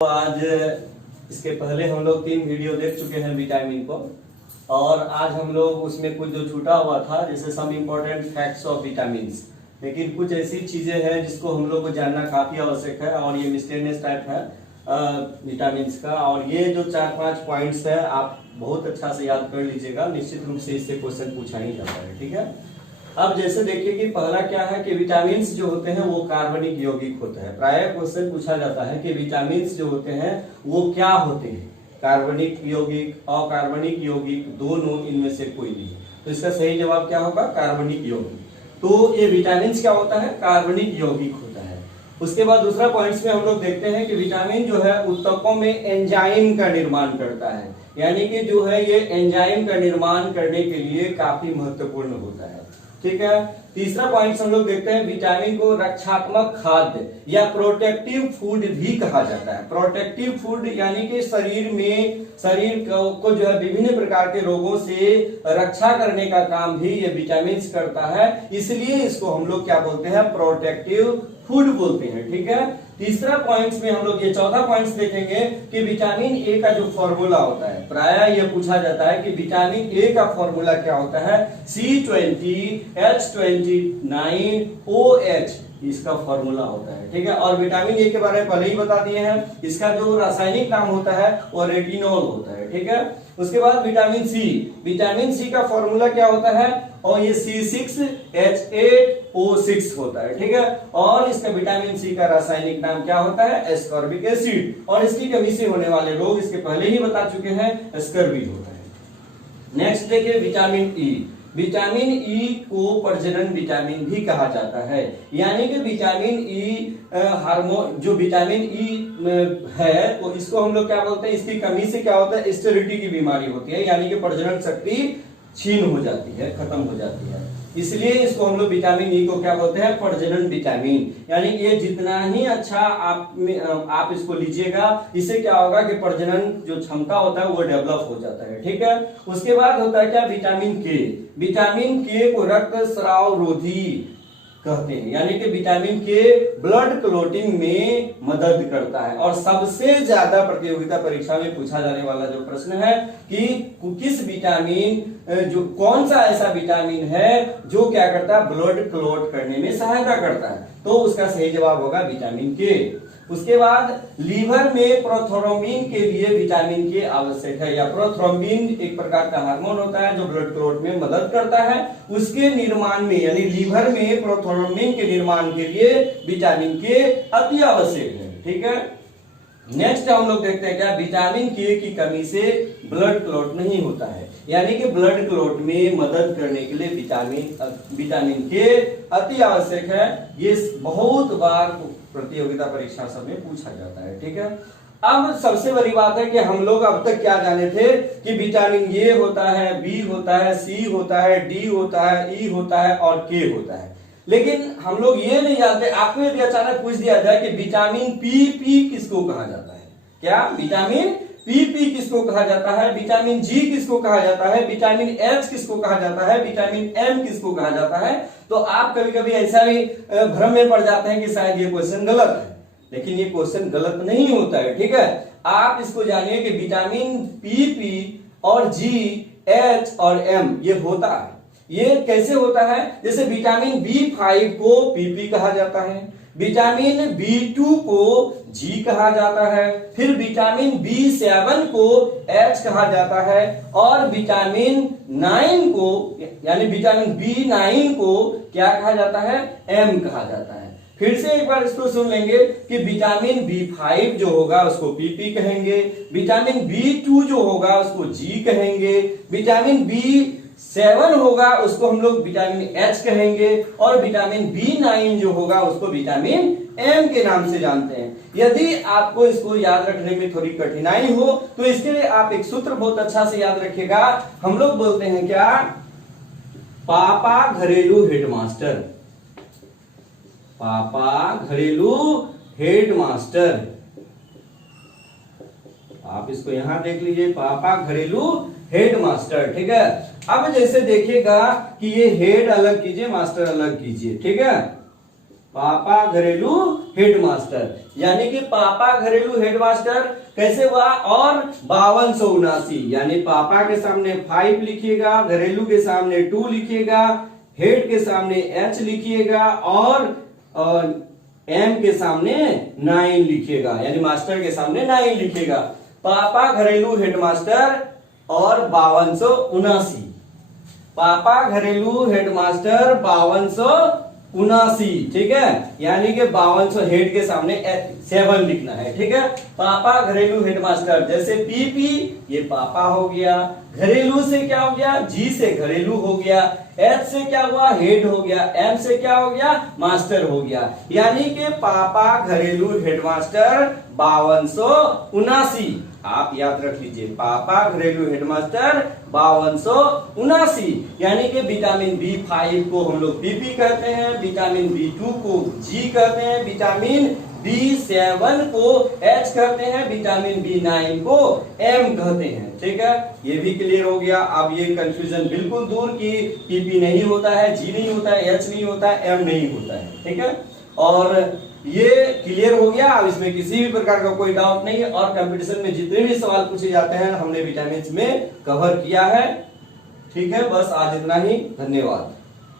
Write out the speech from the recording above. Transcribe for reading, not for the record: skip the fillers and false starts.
तो आज इसके पहले हम लोग 3 वीडियो देख चुके हैं विटामिन को, और आज हम लोग उसमें कुछ जो छूटा हुआ था जैसे some important facts of vitamins, लेकिन कुछ ऐसी चीजें हैं जिसको हम लोग को जानना काफी आवश्यक है और ये मिस्टेनियस टाइप है विटामिन्स का। और ये जो 4-5 पॉइंट्स है आप बहुत अच्छा से याद कर लीजिएगा, निश्चित रूप से इससे क्वेश्चन पूछा ही जाता है। ठीक है, अब जैसे देखिए कि पहला क्या है कि विटामिन्स जो होते हैं वो कार्बनिक यौगिक होते हैं। प्राय क्वेश्चन पूछा जाता है कि विटामिन्स जो होते हैं वो क्या होते हैं, कार्बनिक यौगिक, अकार्बनिक यौगिक, दोनों, इनमें से कोई नहीं। तो इसका सही जवाब क्या होगा, कार्बनिक यौगिक। तो ये विटामिन्स क्या होता है, कार्बनिक यौगिक होता है। उसके बाद दूसरा पॉइंट्स में हम लोग देखते हैं कि विटामिन जो है ऊतकों में एंजाइम का निर्माण करता है, यानी कि जो है ये एंजाइम का निर्माण करने के लिए काफी महत्वपूर्ण होता है। ठीक है, तीसरा पॉइंट हम लोग देखते हैं विटामिन को रक्षात्मक खाद्य या प्रोटेक्टिव फूड भी कहा जाता है। प्रोटेक्टिव फूड यानी कि शरीर को जो है विभिन्न प्रकार के रोगों से रक्षा करने का काम भी ये विटामिन करता है, इसलिए इसको हम लोग क्या बोलते हैं, प्रोटेक्टिव फूड बोलते हैं। ठीक है, तीसरा पॉइंट्स में हम लोग ये चौथा पॉइंट्स देखेंगे कि विटामिन ए का जो फॉर्मूला होता है, प्राय ये पूछा जाता है कि विटामिन ए का फॉर्मूला क्या होता है, C20H29OH इसका फॉर्मूला होता है। ठीक है, और विटामिन ए के बारे में पहले ही बता दिए हैं, इसका जो रासायनिक नाम होता है वो रेटिनॉल होता है। ठीक है, उसके बाद विटामिन सी का फॉर्मूला क्या होता है, और ये C6H8O6 होता है। ठीक है, और इसका विटामिन सी का रासायनिक नाम क्या होता है, एस्कॉर्बिक एसिड, और इसकी कमी से होने वाले रोग इसके पहले ही बता चुके हैं, स्कर्वी होता है। नेक्स्ट देखिए विटामिन ई। विटामिन ई को प्रजनन विटामिन भी कहा जाता है, यानी कि विटामिन ई हार्मोन जो विटामिन ई है तो इसको हम लोग क्या बोलते हैं, इसकी कमी से क्या होता है, स्टेरिलिटी की बीमारी होती है, यानी कि प्रजनन शक्ति क्षीण हो जाती है, खत्म हो जाती है, इसलिए इसको हम लोग विटामिन ई को क्या बोलते हैं, प्रजनन विटामिन। यानी ये जितना ही अच्छा आप इसको लीजिएगा, इससे क्या होगा कि प्रजनन जो क्षमता होता है वो डेवलप हो जाता है। ठीक है, उसके बाद होता है क्या, विटामिन के। विटामिन के को रक्तस्राव रोधी कहते हैं, यानी कि विटामिन के ब्लड क्लोटिंग में मदद करता है। और सबसे ज्यादा प्रतियोगिता परीक्षा में पूछा जाने वाला जो प्रश्न है कि किस विटामिन जो कौन सा ऐसा विटामिन है जो क्या करता है, ब्लड क्लोट करने में सहायता करता है, तो उसका सही जवाब होगा विटामिन के। उसके बाद लीवर में प्रोथ्रोम्बिन के लिए विटामिन के आवश्यक है, या प्रोथ्रोम्बिन एक प्रकार का हार्मोन होता है जो ब्लड क्लोट में मदद करता है, उसके निर्माण में यानी लीवर में प्रोथ्रोम्बिन के निर्माण के लिए विटामिन के अति आवश्यक है। ठीक है, नेक्स्ट हम लोग देखते हैं क्या, विटामिन के की कमी से ब्लड क्लोट नहीं होता है, यानी कि ब्लड क्लोट में मदद करने के लिए विटामिन के अति आवश्यक है। ये बहुत बार प्रतियोगिता परीक्षा सब में पूछा जाता है। ठीक है, अब सबसे बड़ी बात है कि हम लोग अब तक क्या जाने थे कि विटामिन ए होता है, बी होता है, सी होता है, डी होता है, ई होता है और के होता है, लेकिन हम लोग ये नहीं जानते। आपको यदि अचानक पूछ दिया जाए कि विटामिन पी किसको कहा जाता है, क्या विटामिन पी किसको कहा जाता है, विटामिन जी किसको कहा जाता है, विटामिन एच किसको कहा जाता है, विटामिन एम किसको कहा जाता है, तो आप कभी कभी ऐसा भी भ्रम में पड़ जाते हैं कि शायद ये क्वेश्चन गलत है, लेकिन ये क्वेश्चन गलत नहीं होता है। ठीक है, आप इसको जानिए कि विटामिन पी और जी, एच और एम ये होता है। ये कैसे होता है, जैसे विटामिन B5 को पीपी कहा जाता है, विटामिन B2 को जी कहा जाता है, फिर विटामिन B7 को H कहा जाता है, और विटामिन 9 को यानी विटामिन B9 को क्या कहा जाता है, M कहा जाता है। फिर से एक बार इसको सुन लेंगे कि विटामिन B5 जो होगा उसको PP कहेंगे, विटामिन B2 जो होगा उसको G कहेंगे, विटामिन B7 होगा उसको हम लोग विटामिन H कहेंगे, और विटामिन B9 जो होगा उसको विटामिन M के नाम से जानते हैं। यदि आपको इसको याद रखने में थोड़ी कठिनाई हो तो इसके लिए आप एक सूत्र बहुत अच्छा से याद रखिएगा। हम लोग बोलते हैं क्या, पापा घरेलू हेडमास्टर, पापा घरेलू हेडमास्टर, आप इसको यहां देख लीजिए, पापा घरेलू हेडमास्टर। ठीक है, अब जैसे देखिएगा कि ये हेड अलग कीजिए, मास्टर अलग कीजिए। ठीक है, पापा घरेलू हेडमास्टर, यानी कि पापा घरेलू हेडमास्टर कैसे हुआ, और 5279, यानी पापा के सामने 5 लिखिएगा, घरेलू के सामने 2 लिखिएगा, हेड के सामने H लिखिएगा, और एम के सामने 9 लिखिएगा, यानी मास्टर के सामने 9 लिखिएगा। पापा घरेलू हेडमास्टर और 5279, पापा घरेलू हेडमास्टर 5279, ठीक है, यानी कि 5200 हेड के सामने 7 लिखना है, ठीक है। पापा घरेलू हेडमास्टर, जैसे पीपी ये पापा हो गया, घरेलू से क्या हो गया, जी से घरेलू हो गया, एच से क्या हुआ, हेड हो गया, एम से क्या हो गया, मास्टर हो गया, यानी कि पापा घरेलू हेडमास्टर 5279, आप याद रख लीजिए, पापा घरेलू हेडमास्टर 5279, यानी कि विटामिन B5 को हम लोग पीपी कहते हैं, विटामिन B2 को जी कहते हैं, विटामिन B7 को H कहते हैं, विटामिन B9 को M कहते हैं, ठीक है। ये भी क्लियर हो गया। अब ये कंफ्यूजन बिल्कुल दूर की PP नहीं होता है, G नहीं होता है, H नहीं होता है, M नहीं होता है, ठीक है। और ये क्लियर हो गया। अब इसमें किसी भी प्रकार का कोई डाउट नहीं है, और कंपटीशन में जितने भी सवाल पूछे जाते हैं हमने विटामिन में कवर किया है, ठीक है। बस आज इतना ही, धन्यवाद।